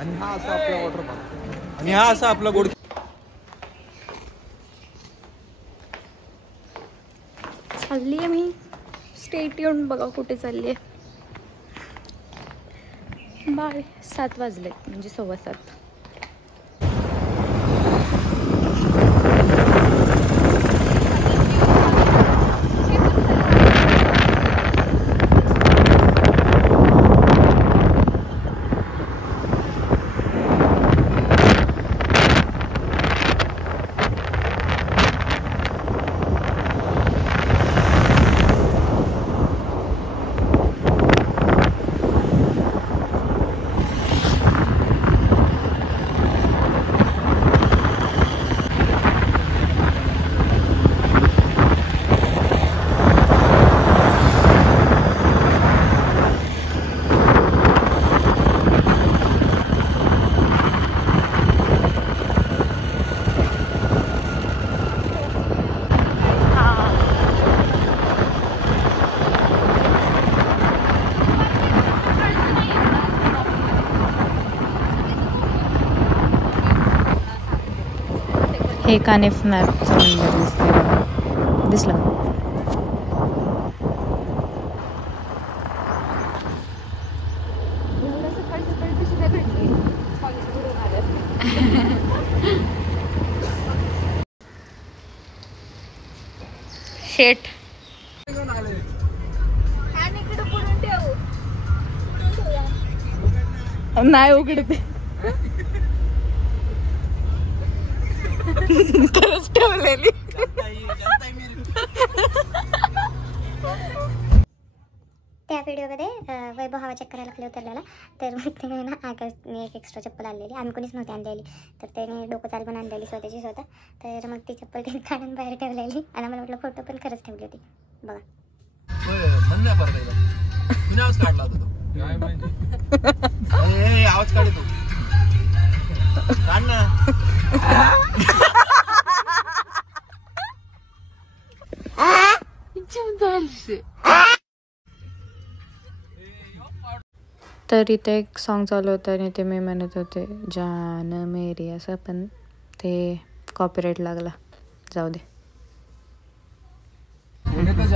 आणि हा असा आपला वॉटर पार्क आणि हा असा आपला गोड. चालली आहे मी. स्टेट येऊन बघा कुठे चालली आहे. बाय 7 वाजले म्हणजे 7:15. हे कानिफ मॅपचं नंबर दिसतंय. दिसला शेट. नाही उघडते. खरंच ठेवलेली. त्या व्हिडिओमध्ये वैभव हवा चेक करायला खाली उतरलेला, तर मग ते ना आकाशने एक एक्स्ट्रा चप्पल आणलेली. आम्ही कोणीच नव्हती आणलेली, तर त्याने डोकं चालवून आणलेली स्वतःची स्वतः. तर मग ती चप्पल त्याने काढून बाहेर ठेवलेली आणि मला वाटलं फोटो पण खरंच ठेवली होती. बघा आवाज काढला होता काय माहिती. आवाज काढतो काढ ना. तर इथे एक सॉन्ग चालू होतं आणि ते मी म्हणत होते जान मेरी असं, पण ते कॉपीराईट लागला. जाऊ दे.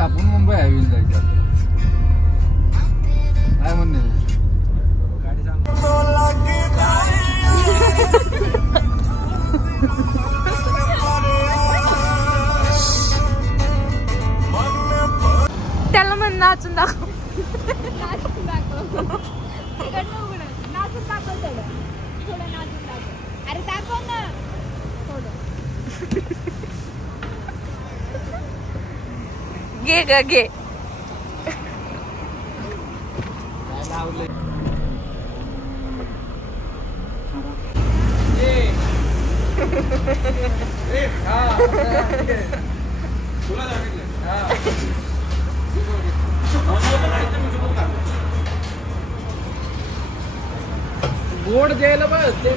आपण मुंबई हायवे जायचं काय म्हणणे. त्याला म्हण नाचून दाखव. अरे दाखव ना. घे ग घे. गोड द्यायला बस ते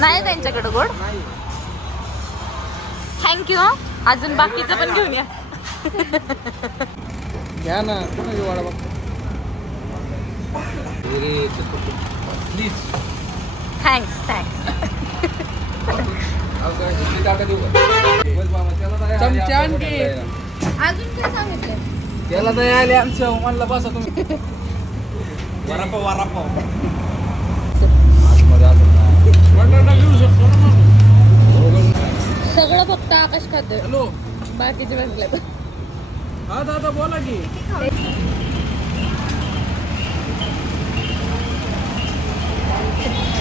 नाही त्यांच्याकडे गोड. थँक्यू. अजून बाकीचं पण घेऊन या. घ्या ना. पुन्हा घेऊ वाडा बघ प्लीज. थँक्स. चमचा आणखी अजून काय सांगितलं त्याला नाही आले आमचं म्हणलं बसा तुम्ही. वरापाव सगळं फक्त आकाश खाते. हॅलो बाकीचे बसले. हा दादा बोला की.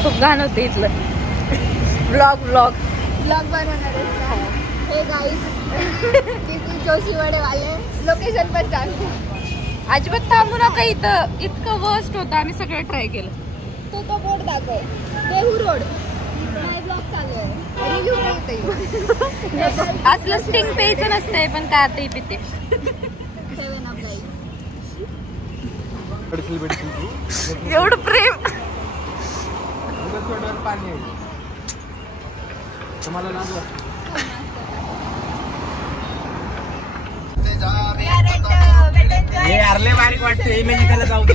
खूप घाण होते इथलं. ब्लॉग बनवणार आहे. हे गाईस जोशीवाडेवाले लोकेशन पण चालू. अजिबात थांबू नका इथं. इतकं वर्स्ट होतं. आम्ही सगळं ट्राय केलं. तो बोर्ड दाखव. देहू रोड. नाही ब्लॉग चालू आहे. रिव्ह्यू येते. असलं स्टिंग प्यायचं नसतंय, पण काय आता पिते. 7 अप गाईस. एवढं प्रेम. पाणी आहे तुम्हाला लाज वाटतं. हे अर्ले बारीक वाटते. इमेजिकला जाऊ दे.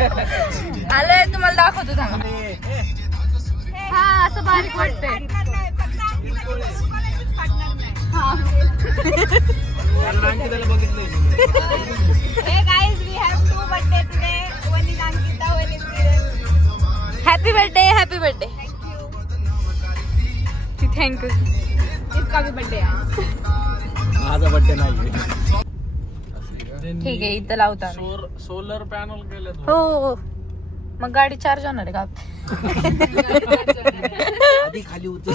आलंय तुम्हाला दाखवतो सांगा. हा असं बारीक वाटतंय. Happy birthday happy birthday. Thank you. इसका भी बर्थडे है. माझा बर्थडे नाही. ठीक आहे इथं लावता. सोलर पॅनल केले. हो हो मग गाडी चार्ज होणार आहे का? आधी खाली उतर.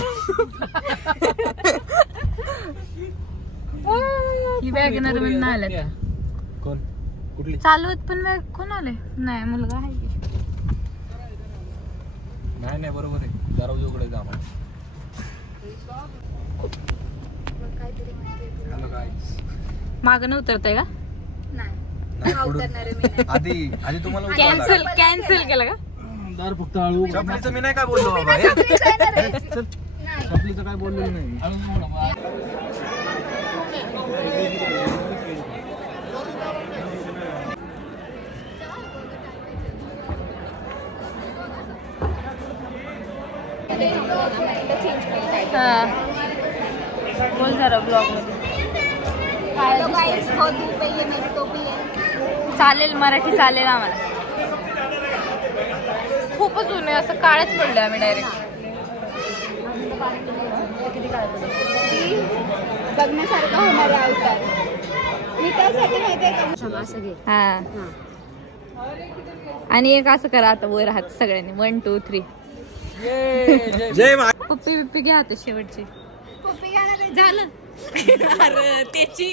ही वॅगनर नवीन आल्यात. कोण कुठली चालवत पण कोण आले? नाही मुलगा आहे की. नाही बरोबर आहे. दरवाजा उघडे जा. हॅलो गाईस. मागं उतरताय का? आधी तुम्हाला कॅन्सल केलं का? दार फक्त हळू. चपलीचं मी नाही काय बोललो बाबा. चपलीचं काय बोललो नाही. बोल जरा ब्लॉग मध्ये. चालेल मराठी चालेल आम्हाला. खूपच ऊन आहे. असं काळच पडलं आम्ही डायरेक्ट. बघण्यासारखं होणार आहे अवतार. मी त्यासाठी माहिती आहे का? हा आणि एक असं करा आता वर हात सगळ्यांनी. 1 2 3. जय पप्पी बिप्पी घ्या आता शेवटची. झालं. अरे त्याची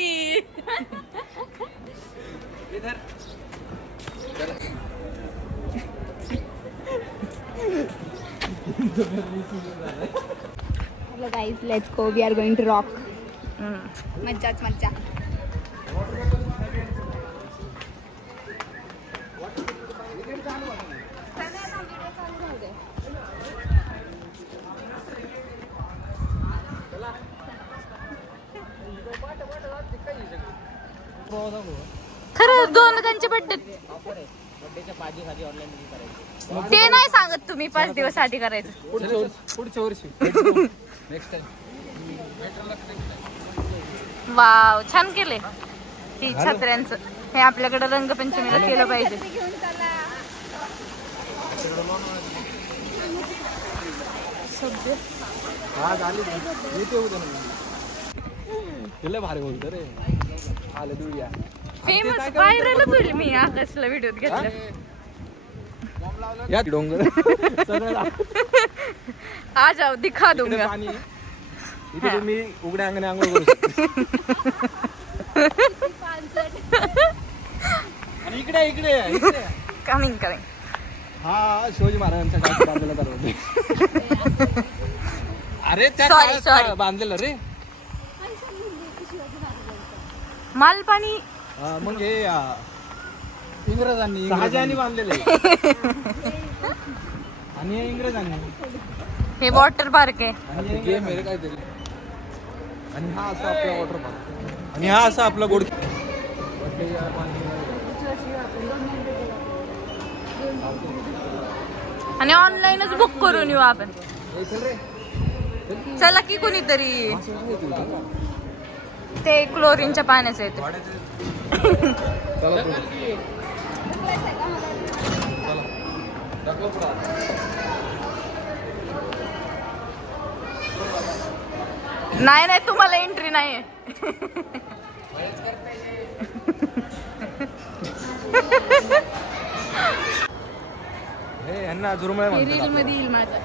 Hello guys, let's go. We are going to rock. मज्जाच मज्जा. खरं 2 त्यांचे बर्थडे ते नाही सांगत तुम्ही. 5 दिवस आधी करायचं. पुढच्या वर्षी. Next time. वाव छान केले. ही छत्र्यांचं हे आपल्याकडे रंगपंचमीला केलं पाहिजे. भारी बोलतो रे. फेमस व्हायरलच होईल मी आकाशला व्हिडिओत घेतलं. या डोंगर आ जाओ दिखा दूंगा. इथे तुम्ही उघड्या अंगणे आंघोळ करू शकता. आणि इकडे कमिंग हा शिवाजी महाराजांच्या काळात बांधलेला दरवाजा. अरे त्या सॉरी बांधलेलं रे. मालपाणी. मग हे इंग्रजांनी बांधलेलं आहे. आणि हे इंग्रजांनी. हे वॉटर पार्क आहे. गेम आहे काहीतरी. आणि हा असा आपला वॉटर पार्क. आणि हा असा आपला गोड. आणि ऑनलाईनच बुक करून येऊ आपण. चला की कोणीतरी. ते क्लोरीनच्या पाण्याचं येते. नाही तुम्हाला एंट्री नाहीये. यांना जुरमळे रील मध्ये येईल माझा.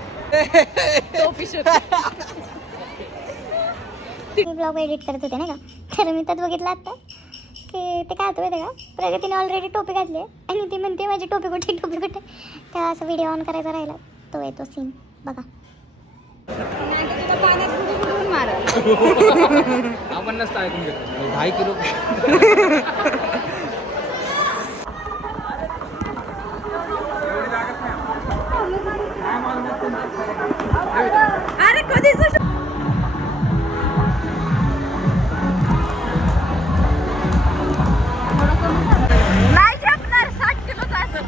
ब्लॉग एडिट करत होते ना का. तर मी त्यात बघितलं आता की ते काय होतं माहिती का. प्रगतीने ऑलरेडी टोपी घातली आणि ती म्हणते माझी टोपी कुठे. तेव्हा असं व्हिडिओ ऑन करायचा राहिला. तो आहे तो सीन बघा. आपण नसतं ऐकून घेतो. 10 किलो. अरे कधीच नाही शकणार. 60 किलोचा असं.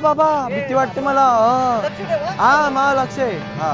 बाबा भीती वाटते मला. हा मला लक्ष आहे. हा